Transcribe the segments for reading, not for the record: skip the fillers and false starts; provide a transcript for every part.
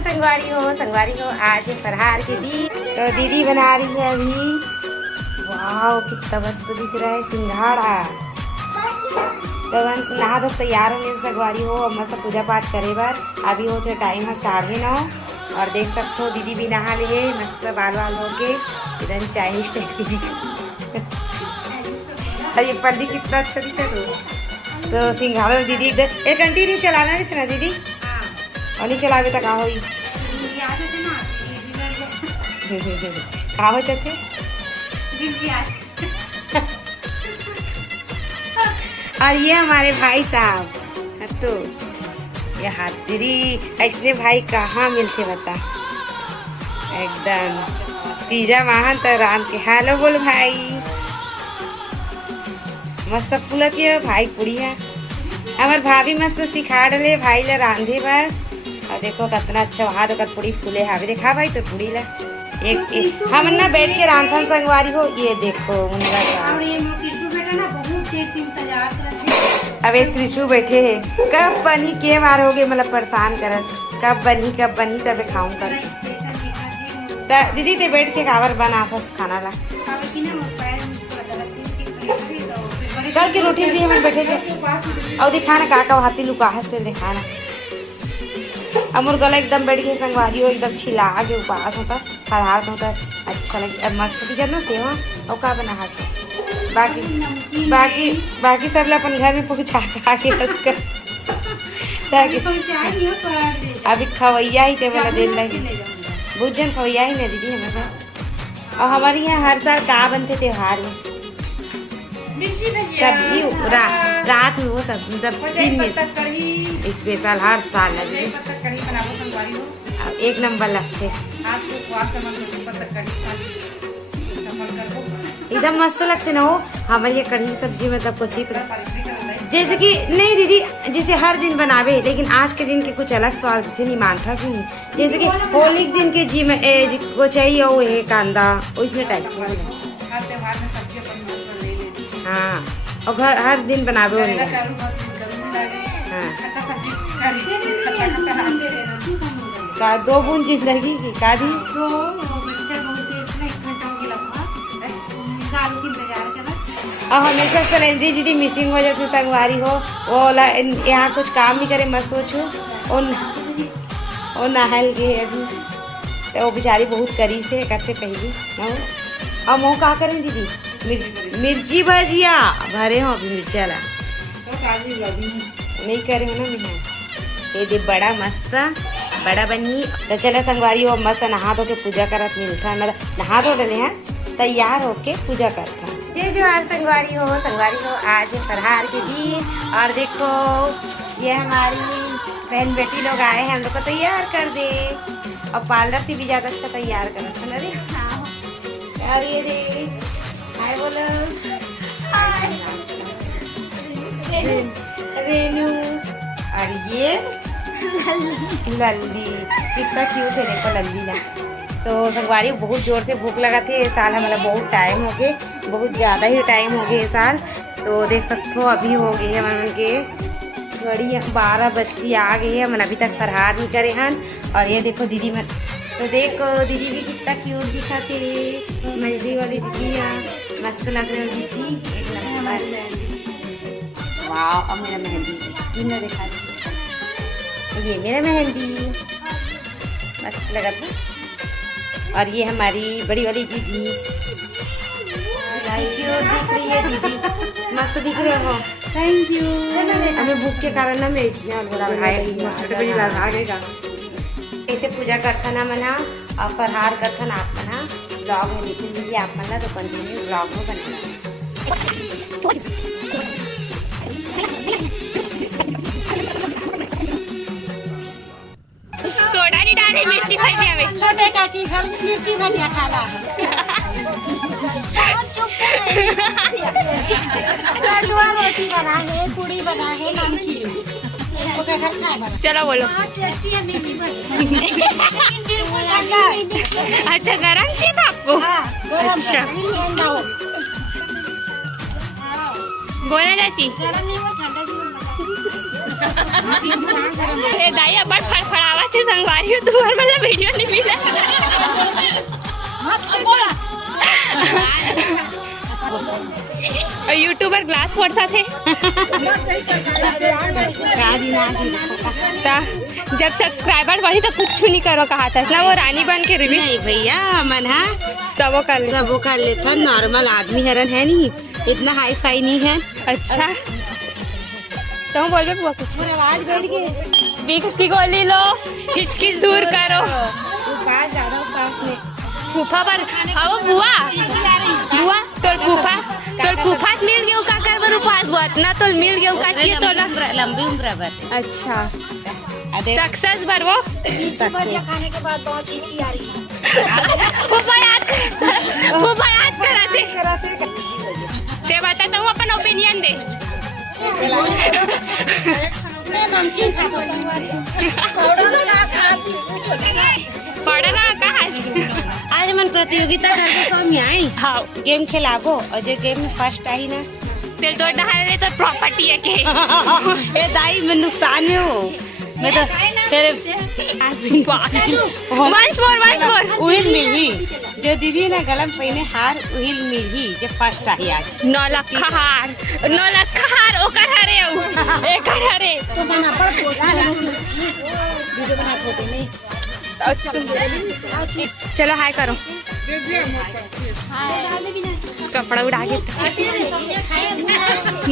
संगवारी हो आज है फरहार की दी। तो दीदी बना रही है अभी। वाह कितना मस्त दिख रहा है सिंघाड़ा। तो नहा धो तैयार होंगे संगवारी हो और मस्त पूजा पाठ करे बार। अभी हो तो टाइम है 9:30 और देख सकते हो दीदी भी नहा लिए मस्त बाल बाल हो के एकदम चाइनीज टाइप। ये पर्दी कितना अच्छा दिखा तो सिंघाड़ा दीदी इधर एक कंटिन्यू चलाना नहीं था ना दीदी और नहीं चलावे तो का हो जाते और ये हमारे भाई साहब तो ये हाथरी ऐसे भाई कहाँ मिलते बता एकदम तीजा महान तो राम के हेलो बोल भाई मस्त फूलत है भाई पूरी है हमार भाभी मस्त सिखा डले भाई ले रांधे बार और देखो कितना अच्छा वहाँ तो पूरी फूले हावे देखा भाई तो पूरी ला एक हम ना बैठ के रांधन संगवारी हो ये देखो उनका अब एक त्रिशु बैठे है कब बनी के बार हो गए मतलब परेशान करत कब बनी तब खाऊं कर दीदी ते बैठ के कावर बना था खाना ला कल की रोटी भी हम बैठे थे और दिखाना काका हाथी लुका हंसते दिखाना अमर गला एकदम बैठ गए संगवारी हो एकदम छिला के उपास होता फरहार होता अच्छा लगे अब मस्त दिखा ना सेवा और का बना हाथ बाकी सब लोग अपन घर में पहुँचा के अभी खवैया ही थे वाला दिन लगे बहुत जन खवैया ही ना दीदी हमें और हमारे यहाँ हर साल का बनते त्योहार में सब्जी रात में वो सब दिन में स्पेशल हर साल लगे एक नंबर लगते एकदम मस्त लगते ना हो हमारे ये कढ़ी सब्जी मतलब कुछ ही जैसे कि नहीं दीदी जैसे हर दिन बनावे लेकिन आज के दिन के कुछ अलग स्वाद थे नहीं मानता थी जैसे कि होली के दिन के जी में को चाहिए वो है कांदा उसमें टाइप हाँ और घर हर दिन बनावे हाँ 2 बूंद जिंदगी की कादी और हमेशा सरेंद्री दीदी मिसिंग हो जाती संगवारी हो वो यहाँ कुछ काम नहीं करे मत सोचो वो नहल गए अभी तो वो बेचारी बहुत करी से करते पहली और मुँह का करें दीदी मिर्ची भजिया भरे हो अभी मिर्चा ला नहीं करे हो ना बिना ये दे बड़ा मस्त बड़ा बनी तो चलो संगवारी हो मस्त नहा धो के पूजा करत मिलता मतलब नहा धो डले हैं तैयार होके पूजा करता ये जो आज संगवारी हो आज है फरहार के दिन और देखो ये हमारी बहन बेटी लोग आए हैं हम लोग को तैयार कर दे और पार्लर से भी ज्यादा अच्छा तैयार कर ये दे हाय बोलो रेनू और ये लल्ली कितना क्यूट है देखो लल्ली ना तो संगवारी बहुत जोर से भूख लगा थी इस साल हमारा बहुत टाइम हो गए बहुत ज़्यादा ही टाइम हो गया इस साल तो देख सकते हो अभी हो गए हैं मन के घड़ी 12 बजती आ गई है मन अभी तक फरहार नहीं करे हन और ये देखो दीदी मन तो देखो दीदी भी कितना क्यूट दिखाते मेहंदी वाली दीदी मस्त लग रही दीदी एक नंबर वाह अब मेरा मेहंदी कितना दिखा तो ये मेरा मेहंदी मस्त लगा था और ये हमारी बड़ी वाली दीदी दिख रही है दीदी मस्त दिख रहे हो थैंक यू हमें भूख के कारण ना मैं ऐसे पूजा करता ना मना और फरहार करता ना आप मना ब्लॉग में देख लीजिए आप मना तो कंटिन्यू ब्लॉग में बना सोडा नहीं डाले मिर्ची भजिया में छोटे काकी घर मिर्ची भजिया खाना है रोटी बना है पूड़ी बना है नमकीन चलो बोलो अच्छा गरम चाहिए था आपको अच्छा बोला चाची दाई अब फड़फड़ावा अच्छे संगवारी हो तुम्हारे मतलब वीडियो नहीं मिला और यूट्यूबर ग्लास फोड़ सा थे जब सब्सक्राइबर बढ़ी तो कुछ नहीं करो कहा था ना वो रानी बन के रिव्यू नहीं भैया मन है सबो कर लेता नॉर्मल आदमी हरन है नहीं इतना हाई फाई नहीं है। अच्छा तो बोल रहे बुआ कुछ आवाज बढ़ गई। विक्स की गोली लो हिचकिच दूर करो फूफा पर आओ बुआ तोर फूफा मिल गयो का कर बर उपास बुआ ना तो मिल गयो का चाहिए तो लंबी उम्र पर। अच्छा सक्सेस बर वो खाने के बाद बहुत इच्छी आ रही है। फूफा याद कराते ते बताता हूँ अपन ओपिनियन दे नमकीन खा तो संगवारी पढ़ना कहाँ आज मन प्रतियोगिता करके सब आई हाँ गेम खिलाबो और जो गेम में फर्स्ट आई ना तेल तो डहारे तो प्रॉपर्टी है के ए दाई में नुकसान में हो मैं तो तेरे वंस मोर उहिल मिली जो दीदी ना गलम पहने हार उहिल मिली जो फर्स्ट आई आज 9 लाख हार ओकर हरे एकर हरे तो बना पर वीडियो बना फोटो नहीं चलो हाय करो कपड़ा उड़ा के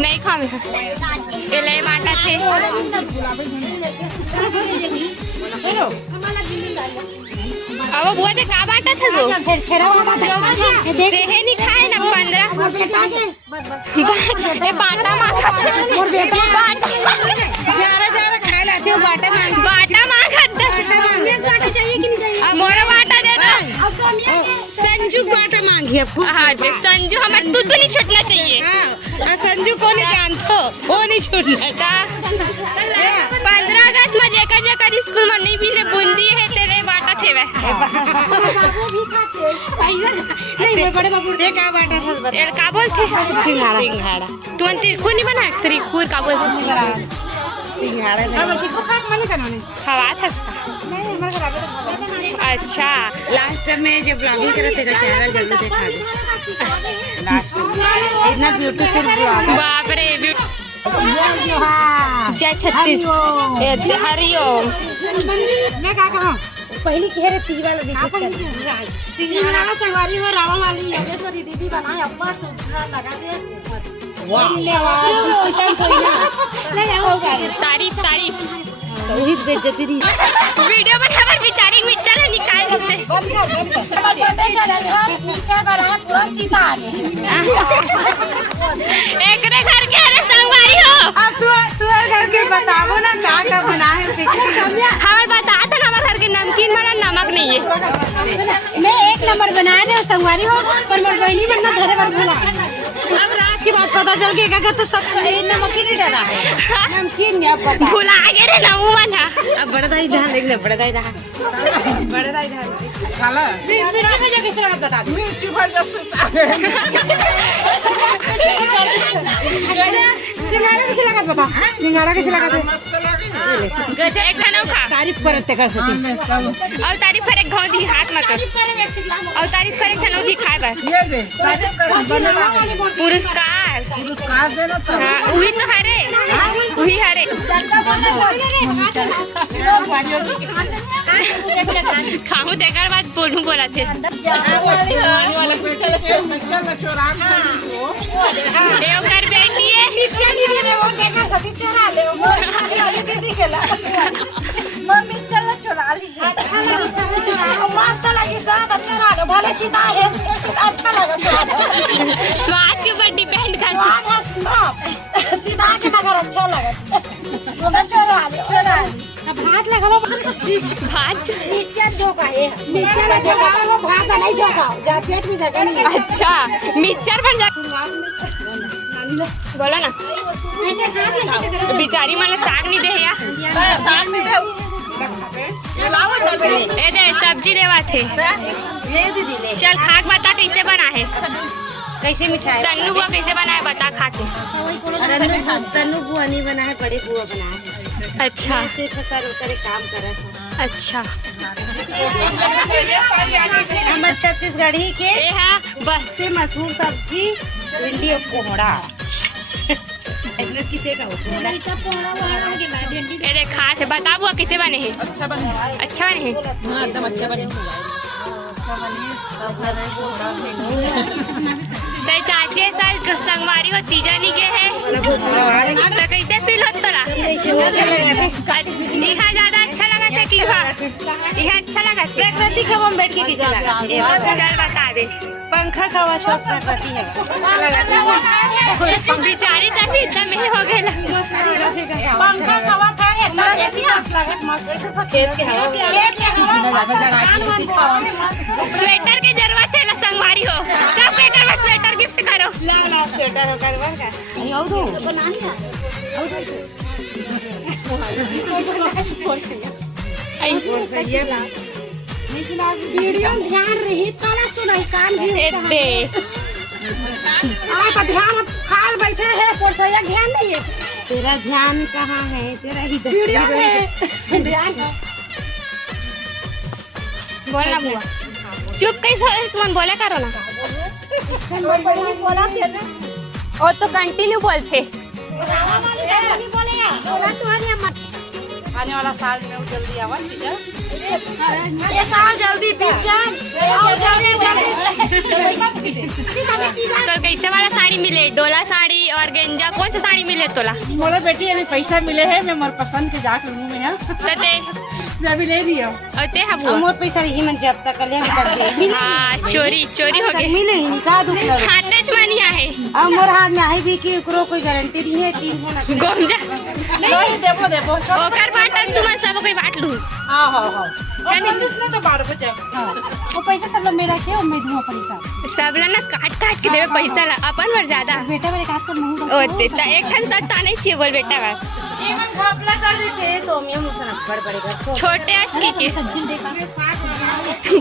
नहीं खा मैं ले माटा थे अब बुआ दे का बाटा था जो सेहे नहीं खाए ना 15 ए बाटा मांगा मोर बेटा जा खाए लाते हो बाटा मांग बाटा चाहिए कि नहीं चाहिए? अब मोरा बाटा दे दो संजू बाटा मांगी अब हाँ दे संजू हमें तू नहीं छूटना चाहिए हाँ संजू को नहीं जानतो वो नहीं छूटना चाहिए। 15 अगस्त में जेकर स्कूल में नहीं भी ले बूंदी है तेरे बाटा थे वे बाबू भी खाते नहीं मैं बड़े बाबू ये का बाटा था बता यार का बोलते सिंघाड़ा तू त्रिकुर नहीं बना त्रिकुर का बोलते सिंघाड़ा बाबू को खाक माने करने हवा था नहीं हमारे घर अच्छा लास्ट में जब ब्लॉगिंग करे तेरा चेहरा जल्दी दिखा दे लास्ट में इतना ब्यूटीफुल ब्लॉग बाप रे जय छत्तीस हरिओम मैं क्या कहूं पहली घेरे तीज वाला सिंगराना संगवारी हो रावा वाली योगेश्वरी दीदी बनाए अब्बा सुधा लगा दे तारीफ रोहित बेइज्जती रही वीडियो बनावर बिचारी मिर्चा निकाल से छोटे छोटे नीचे बना पूरा सीधा एकरे घर के अरे संगवारी हो अब तू घर के बताओ ना का बना है हमारे बता था ना हमारे घर के नमकीन बना नमक नहीं है मैं 1 नंबर बना दे संगवारी हो पर मोर बहनी बनना घरे पर भूला अब राज की बात पता चल गया कि तो सब नमकीन ही डरा है नमकीन नहीं अब पता भुला गए रे नमू बना अब बड़ा दाई ध्यान देखना बड़ा दाई ध्यान खाला मिर्ची भजा कैसे लगा बता दे मिर्ची भजा सिंगाड़ा कैसे लगा बता सिंगाड़ा कैसे लगा दे गजब एक खाना खा तारीफ करते कर सती और तारीफ करे घाव दी हाथ मत और तारीफ करे खाना दी खाए बस ये दे तारीफ पुरस्कार देना हाँ वही तो हरे वही हरे खाऊं देकर बाद बोलूं बोला थे कर बेटी है नीचे नहीं भी वो देखा सती चोरा ले वो दीदी के ला मम्मी चलो चोरा ली अच्छा लगा मस्त लगी साथ अच्छा लगा भले सीधा है अच्छा लगा स्वाद के ऊपर डिपेंड करता है सीधा के मगर अच्छा लगा वो चोरा ले अब हाथ लगाओ भात नीचे झोंका है नीचे ना झोंका वो भात नहीं झोंका जा पेट में जगह नहीं है अच्छा मिक्सचर बन जा बोला ना बेचारी मैंने साग नहीं दे या साग नहीं दे ए दे सब्जी देवा थे ले दीदी ले चल खाक बता कैसे बना है कैसे मिठाई तन्नू बुआ कैसे बना है बता खाते तन्नू बुआ नहीं बना है बड़े बुआ बना है अच्छा सिर्फ सर उतरे काम करे था। अच्छा हम छत्तीसगढ़ी के ये है बस से मशहूर सब्जी भिंडी और कोहड़ा। किसे का कोहड़ा ये देख खास है, बता बुआ किसे बने हैं? अच्छा बने अच्छा बने हैं। हाँ एकदम अच्छे बने तो चाची साल संगवारी हो तीजा नहीं के है तो कैसे फील होता तोरा? यहाँ ज्यादा अच्छा लगा था कि यहाँ अच्छा लगा था? प्रकृति का हम बैठ के कैसे लगा? चल बता दे। पंखा का आवाज प्रकृति है बेचारी तभी एकदम ही हो गया। पंखा हवा खाए इतना ऐसी मस्त लगे मस्त खेत के हवा स्वेटर के जरूरत है ना संगवारी हो, सब बेटर में स्वेटर गिफ्ट करो। ला स्वेटर होकर बन का औ दो वीडियो में ध्यान रही ताला सुनाई कान भी दे आप ध्यान खाल बैठे हैं पोरसैया ध्यान नहीं है तेरा ध्यान कहाँ है? तेरा ही वीडियो में ध्यान बोलना बुआ चुप कैसे तुम बोला करो ना। बोला थे ना और तो कंटिन्यू बोलते। आने वाला साल में जल्दी आवा ये साल जल्दी बीत जाए और जल्दी तो कैसे वाला साड़ी मिले? डोला साड़ी और गेंजा कौन सा साड़ी मिले तोला? मोला बेटी अभी पैसा मिले है मैं मोर पसंद के जाके लूं मैं ते मैं अभी ले लिया और ते हबुआ मोर पैसा रही मन जब तक कल तक दे मिलेगी चोरी चोरी हो गई। मिलेगी का दुख लगे हाथ च मानिया है अब मोर हाथ में आई भी कि ओकरो कोई गारंटी नहीं है 3 होना गोमजा नहीं देबो देबो ओकर बाटल तुम सब कोई बांट लू। हां हां हां और बंदिश में तो बाड़ बचे वो पैसा सब लोग मेरा के उम्मीद हुआ पैसा सब ला ना काट काट के देवे पैसा ला अपन भर ज्यादा बेटा मेरे हाथ तो मुंह ओ देता एक खन सट ताने चाहिए बोल बेटा बा एमन घपला कर देते सोमिया मुसन अखड़ पड़ेगा छोटे अस्की के सज्जन देखा तो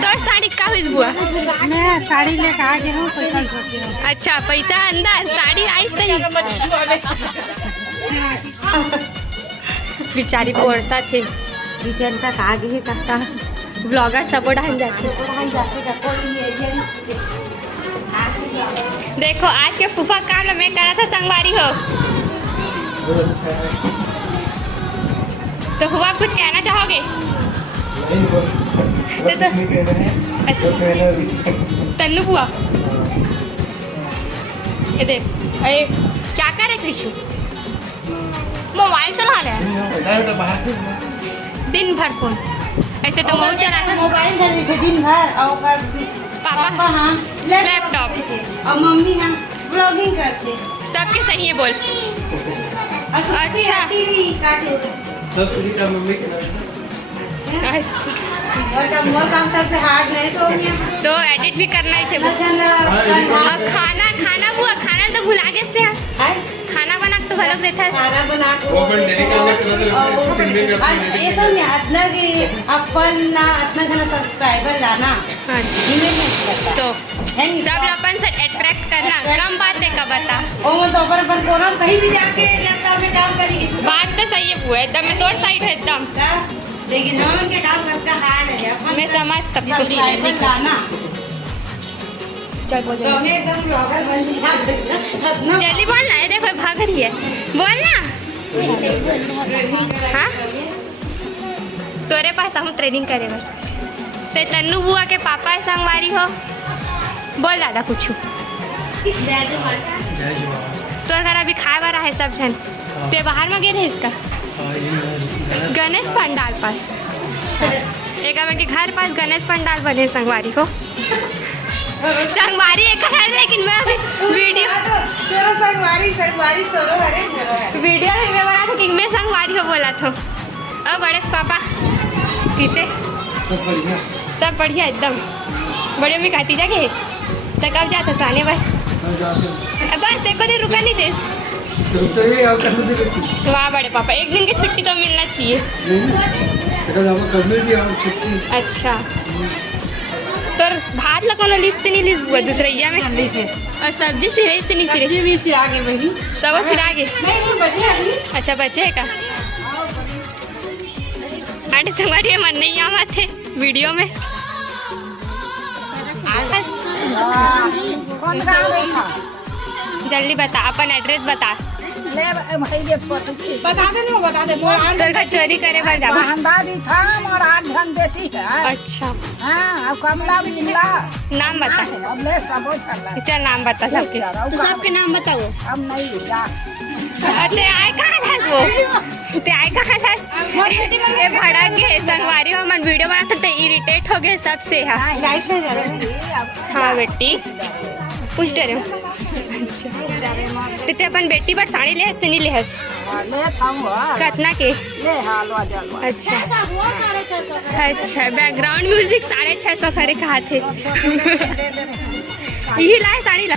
तोर साड़ी का हुई बुआ? मैं साड़ी लेके आ गई हूं पैसा सोची हूं अच्छा पैसा अंदर साड़ी आइस तनी बेचारी पोरसा थे किचन तक आ गई करता ब्लॉगर सपोर्ट आ जाते। देखो आज के फूफा काम में करा था संगवारी हो तो हुआ कुछ कहना चाहोगे? तन्नू बुआ ये देख अरे क्या कर रहे कृषु? मोबाइल चला रहे हैं दिन भर फोन ऐसे तो बहुत चला था मोबाइल धर थे दिन भर और पापा हाँ लैपटॉप और मम्मी हाँ ब्लॉगिंग करते सबके सही है बोल। अच्छा टीवी कार्टून सब सही का मम्मी के नाम अच्छा और काम सबसे हार्ड नहीं सोमिया तो एडिट भी करना ही थे वो। अब खाना खाना हुआ खाना तो भुला गए थे खाना बना के तो गलत देता है खाना बना वो अपन डेली करने के लिए ये सब में इतना कि अपन ना इतना जना सब्सक्राइबर लाना हाँ तो है नहीं सब अपन से अट्रैक्ट करना कम बातें का बता ओ तो अपन कोरम कहीं भी जाके लैपटॉप में काम करेगी बात तो सही है बुआ एकदम मैं तोड़ साइड है एकदम लेकिन हम उनके काम करता हार्ड है अपन मैं समझ सकती हूँ। सब्सक्राइबर लाना चल बोल सब एकदम ब्लॉगर बन जाना जल्दी बोल ना देखो भाग रही है बोल ना। हाँ तोरे पास हम ट्रेनिंग करेगा तो तन्नू बुआ के पापा है संगवारी हो बोल दादा कुछ तो घर अभी खाए वाला है सब जन तो बाहर में गए इसका गणेश पंडाल पास एक के घर पास गणेश पंडाल बने संगवारी को संगवारी एक है लेकिन मैं वीडियो तेरा संगवारी तोरो अरे वीडियो में मैं बना था कि मैं संगवारी को बोला था। अब बड़े पापा किसे सब बढ़िया एकदम बड़े में कहती जाके तो कब जाता साने भाई बस देखो दिन रुका नहीं देश वाह बड़े पापा एक दिन की छुट्टी तो मिलना चाहिए। अच्छा तोर भात ला कोनो लिस्ट नहीं लिस्ट बुआ दूसरैया में जल्दी से और सब्जी सिरे इतनी सिरे सब्जी भी सिरा गई बहनी सब सिरा गे नहीं बचे अभी अच्छा बचे है का आटे संगवारी मन नहीं आवा थे वीडियो में बस कौन गाँव में था जल्दी बता अपन एड्रेस बता ले भाई ये बता दे मोर चल चोरी करे बन जा बहनदारी था और 8 घन बेटी है अच्छा हाँ अब कमला बिमला नाम बता अब ले सब चल चल नाम बता सबके तो सबके नाम बताओ हम नहीं जा अरे आए कहाँ था वो ते आए कहाँ था ये भाड़ा के संगवारी हो मन वीडियो बनाते थे इरिटेट हो गए सबसे हाँ लाइट नहीं जा रहा हाँ बेटी पूछ डरे ते अपन बेटी पर साड़ी ले हस नहीं ले हस ले था कितना के ले हालवा जलवा अच्छा अच्छा बैकग्राउंड म्यूजिक 650 खरे कहा थे यही लाए साड़ी ला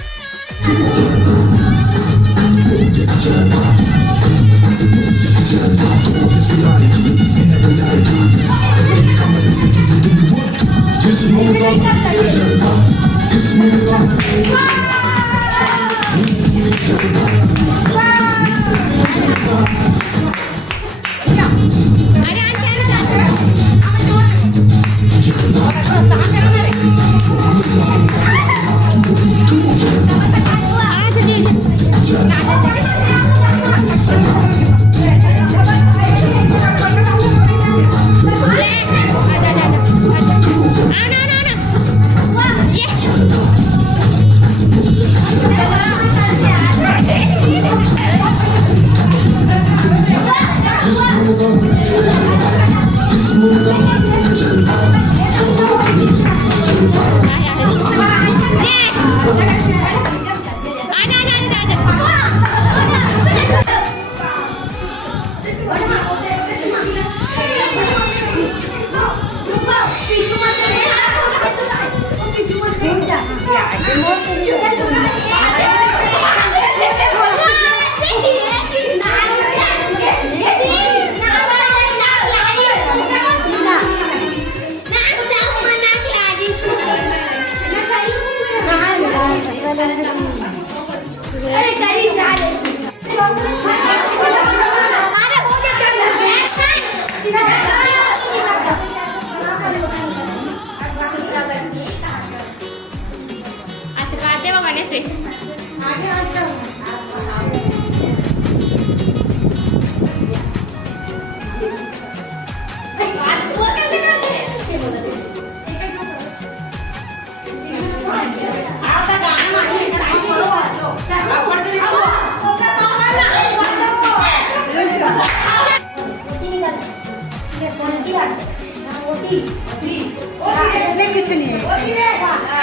आशीर्वाद दे बने से कुछ नहीं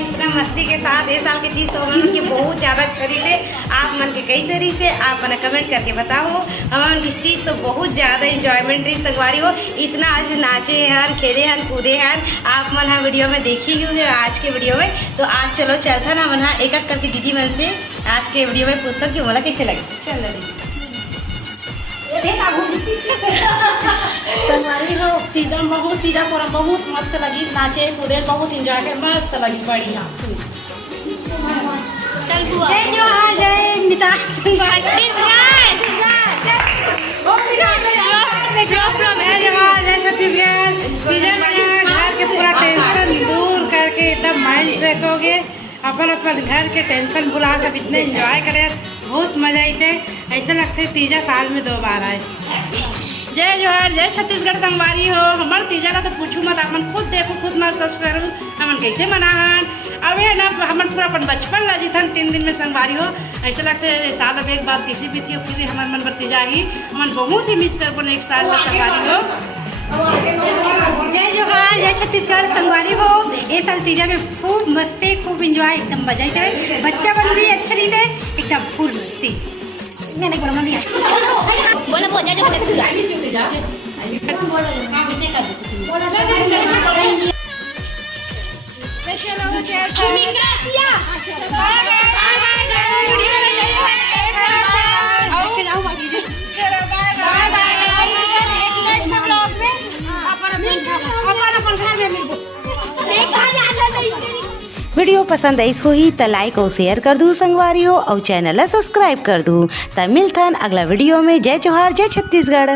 इतना मस्ती के साथ इस साल के 30 मन के बहुत ज़्यादा अच्छा रही। आप मन के कैसे रही थे आप मैंने कमेंट करके बताओ। हमारे की 30 तो बहुत ज़्यादा इंजॉयमेंट रही संगवारी हो। इतना आज नाचे हैं खेले हैं कूदे हैं आप मन हाँ वीडियो में देखी ही हुई आज के वीडियो में। तो आज चलो चलता ना मन हाँ एक एक करके दीदी मन से आज के वीडियो में पूछता कि बोला कैसे लगे। चल रही संगवारी हो तीजा पूरा बहुत मस्त लगी नाचे कूदे बहुत इंजॉय कर मस्त लगी बढ़िया। जय जोहार जय मिता छत्तीसगढ़ घर के पूरा टेंशन दूर करके एकदम माइंड फ्रेश हो गए। अपन अपन घर के टेंशन भुला सब इतने एंजॉय करे बहुत मजा आई थे। ऐसा लगता है तीजा साल में 2 बार आए। जय जोहार जय छत्तीसगढ़ संगवारी हो। हमारे तीजा का तो पूछू मत अपन खुद देखो खुद महसूस करूँ हमन कैसे मनाहन। अब ये ना हमन पूरा अपन बचपन ला जीतन 3 दिन में संगवारी हो। ऐसा लगता है साल अब एक बार किसी भी थी फिर हमारे मन पर तीजा ही हमन बहुत ही मिस कर एक साल में संगवारी हो। जय जोहार जय छत्तीसगढ़ संगवारी हो। ये साल तीजा में खूब मस्ती खूब इंजॉय एकदम मजा थे। बच्चा बन भी अच्छे नहीं थे एकदम फुल मस्ती। मैंने बोला मम्मी बोला बोल जा वीडियो पसंद आई ही तो लाइक और शेयर कर दूँ संगवारी हो और चैनल सब्सक्राइब कर दूँ। तब मिलथन अगला वीडियो में। जय जोहार जय छत्तीसगढ़।